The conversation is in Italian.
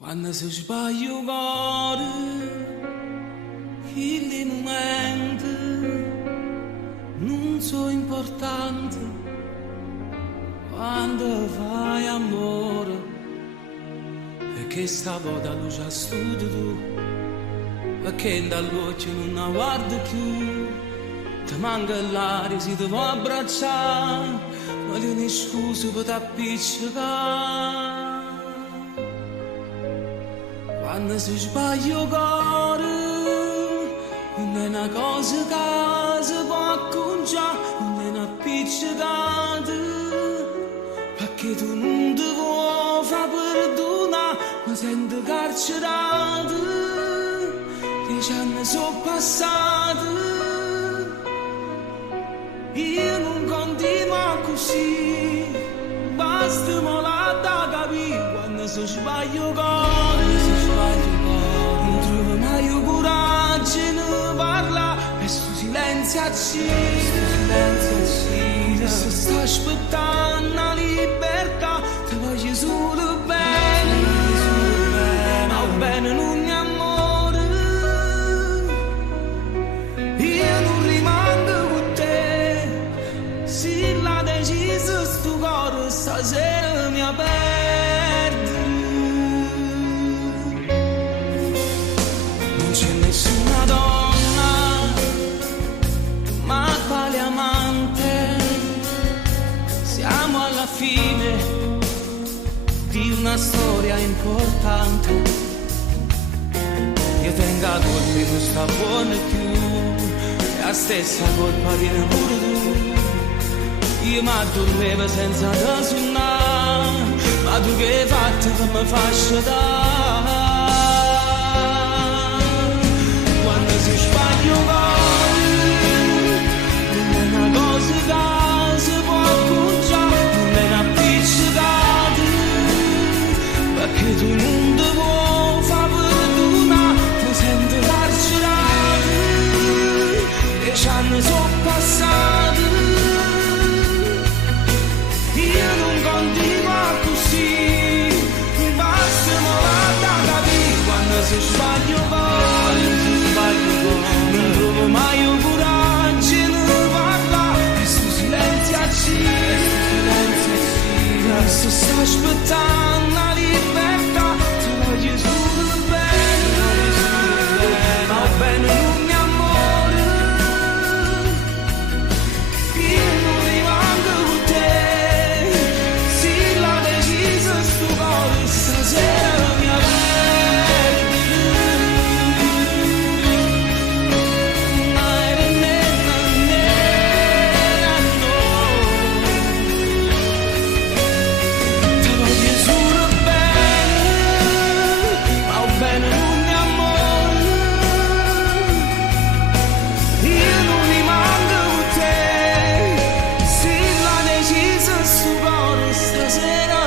Quando si sbaglia il cuore, quei momenti non sono importanti. Quando fai amore, perché sta volta luce a studio tu, perché dall'occhio non la guardi più, ti manca l'aria, si ti può abbracciare, ma ti ne scusi per t'appiccicare. Quando si sbaglia il cuore, non è una cosa che si può acconciare, non è una appiccicata, perché tu non ti vuoi far perdonare, mi sento carcerato, 10 anni sono passati, io non continuo così, basta me la da capire, quando si sbaglia il cuore. Non trovo mai il coraggio di parlare e sto silenzio acceso, se sto aspettando la libertà ti voglio solo bene, ma bene non è amore, io non rimango con te, se l'ha deciso sto cuore stasera mi aperto. Nessuna donna, ma quale amante, siamo alla fine di una storia importante. Io tengo la colpa non sta buona più, è la stessa colpa di pure tu. Io mi addormevo senza te suonare, ma tu che hai fatto che mi faccio dare? Si sbaglia un cuore, non è una cosa che si può acconciare, non è una appiccicata, perché tu non ti vuoi far perdonare, ti senti carcerato, 10 anni sono passati, io non continuo così, basta me la da capire, quando si sbaglia un cuore. Non trovo mai il coraggio di parlare, questo silenzio acceso, adesso sto aspettando la libertà, ti voglio solo bene, ma bene non è amore, io non rimango con te, se l'ha deciso sto cuore stasera mi avrà. Stasera